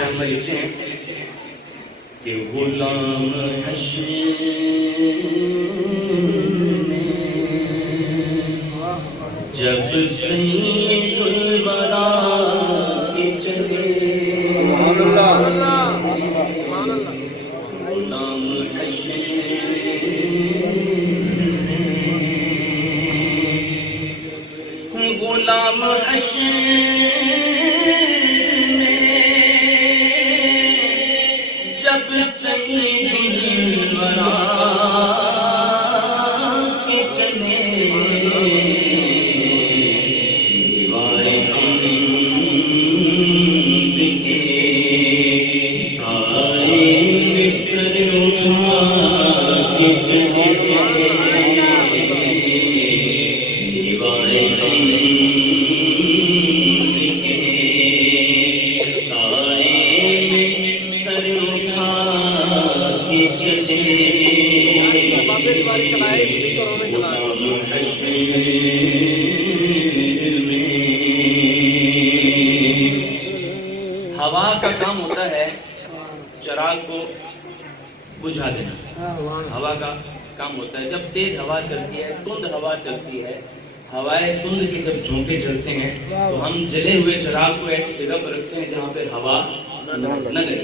رحمہ لکھتے ہیں کہ غلام حشر میں جب سید الورا کے چلے، غلام حشر غلام حشر جب سید الورا کے چلے، دیوار حمد کے سارے سر اٹھا کے چلے، دیوار حمد کے سارے سر اٹھا کے چلے، غلام حشر میں۔ ہوا کا کام ہوتا ہے چراغ کو بجھا دینا، ہوا کا کام ہوتا ہے جب تیز ہوا چلتی ہے، تند ہوا چلتی ہے، ہوائے تند کے جب جھونکے چلتے ہیں تو ہم جلے ہوئے چراغ کو ایسی جگہ پر رکھتے ہیں جہاں پہ ہوا نہ لگے،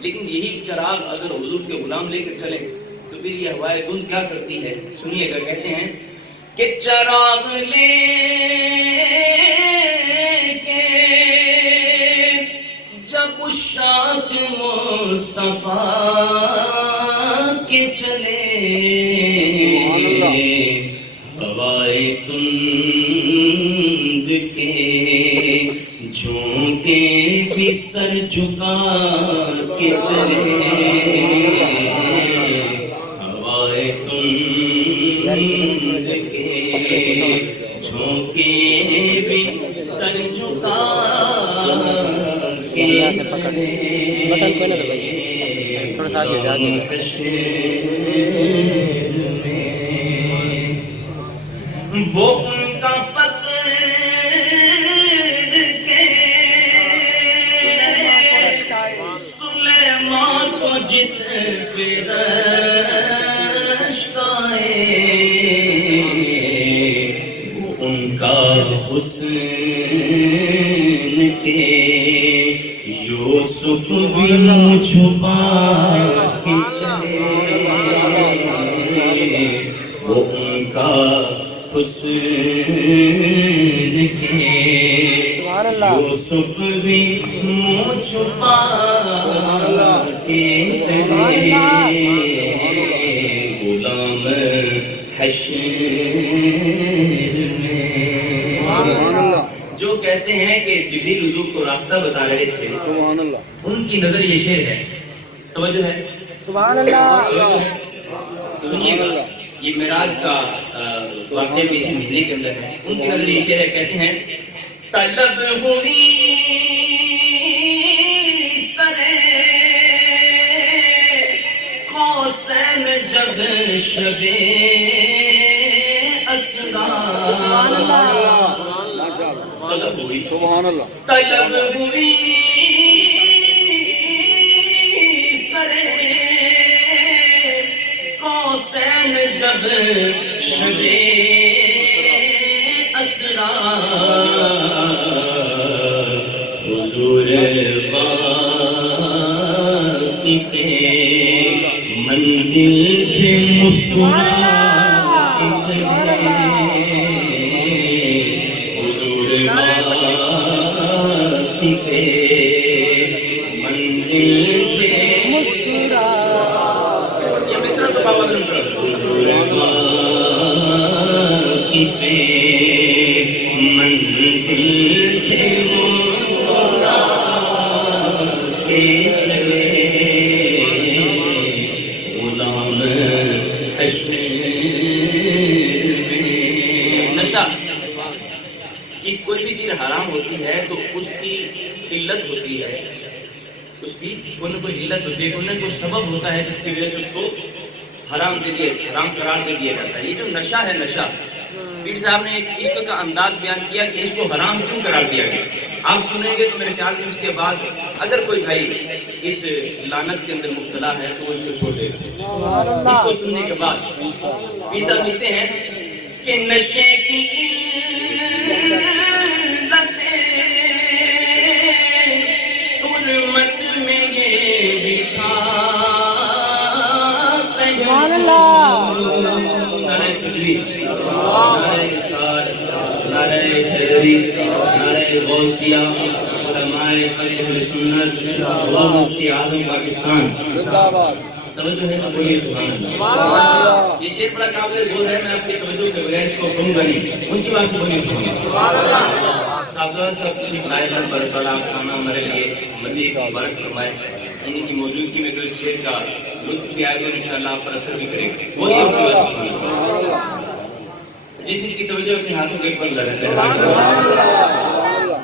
لیکن یہی چراغ اگر حضور کے غلام لے کر چلیں تو پھر یہ ہوائے تند کیا کرتی ہے، سنیے گا، کہتے ہیں کہ چراغ لے کے جب عشاق مصطفیٰ کے چلے، ہوائے تند کے جھونکے بھی سر جھکا کے چلے، ہوائے تند کے جھونکے بھی سر جھکا کے چلے، تھوڑا سا آگے جا کے وہ ان کا فقر کے سلیمان کو جس پہ رشکائے، وہ ان کا حسن کے یوسف بھی منہ چھپا کے چلے، وہ ان کا حسن کے یوسف بھی منہ چھپا کے چلے، غلام حشر میں۔ جو کہتے ہیں کہ جبریل حضور کو راستہ بتا رہے تھے، ان کی نظر یہ شعر ہے، توجہ ہے، سبحان اللہ، سنیے گا، یہ معراج کا واقعہ بھی اسی مہینے کے اندر ہے، ان کی نظر یہ شعر ہے، کہتے ہیں طلب ہوئی سرے قوسین جب شب اسرا، طلب ہوئی، سبحان اللہ، طلب ہوئی سرے قوسین جب شب اسرا، حضور واقف منزل کے مسکرا کے چلے، حضور واقف منزل کے مسکرا، یہ مصرع تو بابا کرم کرو، حضور واقف منزل کے مسکرا کے چلے، غلام حشر میں۔ نشہ کہ کوئی بھی چیز حرام ہوتی ہے تو اس کی علت ہوتی ہے، اس کی کوئی نہ کوئی علت ہوتی ہے، کوئی نہ کوئی سبب ہوتا ہے جس کی وجہ سے اس کو حرام قرار دے دیا جاتا ہے۔ یہ جو نشہ ہے، نشہ، پیر صاحب نے ایک عشق کا انداز بیان کیا کہ اس کو حرام کیوں قرار دیا گیا۔ آپ سنیں گے تو میرے خیال میں اس کے بعد اگر کوئی بھائی اس لعنت کے اندر مبتلا ہے تو اس کو چھوڑ دے. اس کو سننے کے بعد پیر صاحب لکھتے ہیں کہ نشے کی علتیں حرمت میں یہ بھی تھا. سبحان اللہ. نعرہ تکبیر، نعرہ رسالت، نعرہ حیدری، نعرہ غوثیہ، علماء اہل سنت و مفتی اعظم پاکستان. توجہ ہے تو بولیے سبحان اللہ. یہ شعر بڑا قابل غور ہے، میں اپنی توجہ کے بغیر اس کو کہوں گا نہیں. ان کی بات سے بولیے سبحان اللہ. صاحبزادہ سب شیخ نائب برکالہ آپ کھانا ہمارے لیے مزید مبارک فرمائے. ان کی موجودگی میں تو اس شعر کا لطف بھی آئے گا، انشاءاللہ آپ پر اثر بھی کرے گا. بولیے ان کی بات سبحان اللہ. جس چیز کی توجہ اپنے ہاتھوں کے اوپر لگاتے ہیں.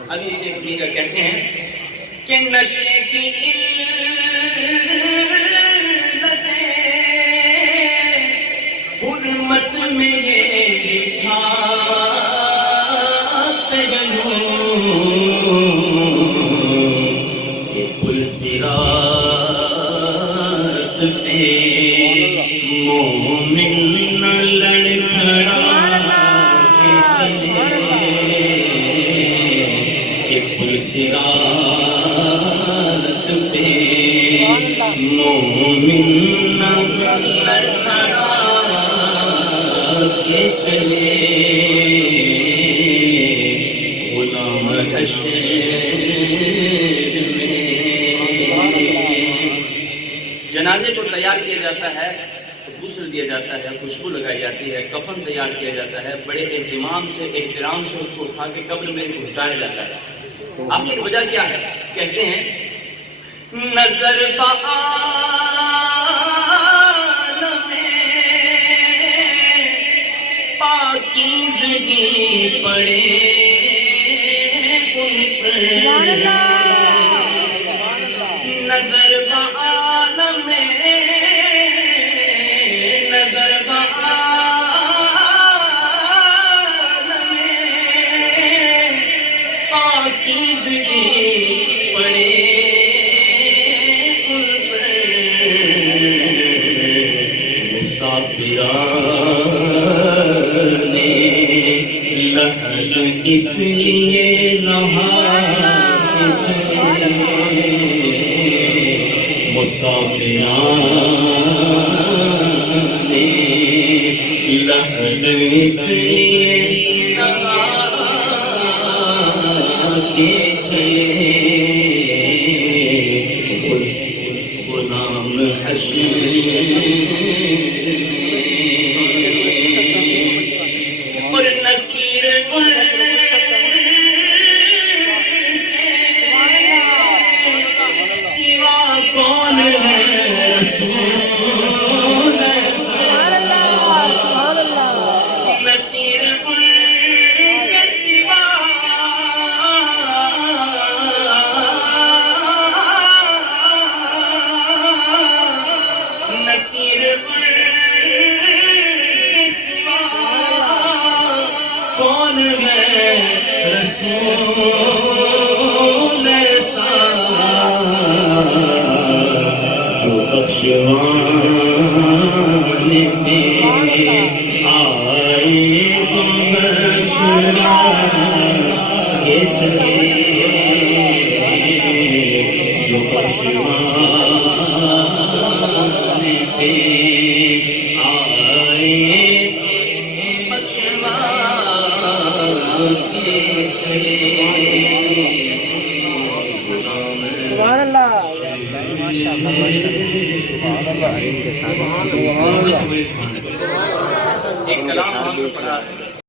اب یہ شیخ سنی کا کہتے ہیں کہ نشے کی حرمت میں یہ بھی تھا کہ پل صراط پہ مومن نہ لڑکھڑا کے چلے. کہ پل صراط پہ مومن نہ لڑکھڑا کے چلے. غلام حشر میں جنازے کو تیار کیا جاتا ہے، غسل دیا جاتا ہے، خوشبو لگائی جاتی ہے، کفن تیار کیا جاتا ہے، بڑے اہتمام سے احترام سے اس کو اٹھا کے قبر میں پہنچایا جاتا ہے. آخر وجہ کیا ہے؟ کہتے ہیں نظر پاکیزگی پڑے ان پر. نظر بعالم نظر بعالم پاکیزگی پڑے ان پر. مسافران لحد اس لیے نہا کے چلے. مسافران لحد اس لیے نہا کے چلے. غلام حشر اور نصیر سوا کون ہے رسول نصیر کے سوا نصیر کے سوا کون ہے رسول ایسا جو بخشوانے پہ آئے تم بخشوا کے چلے. جو بخشوانے پہ آئے بخشوا کے چلے. سبحان اللہ. ماشاءاللہ ماشاءاللہ. ایک کلام ہم نے پڑھا ہے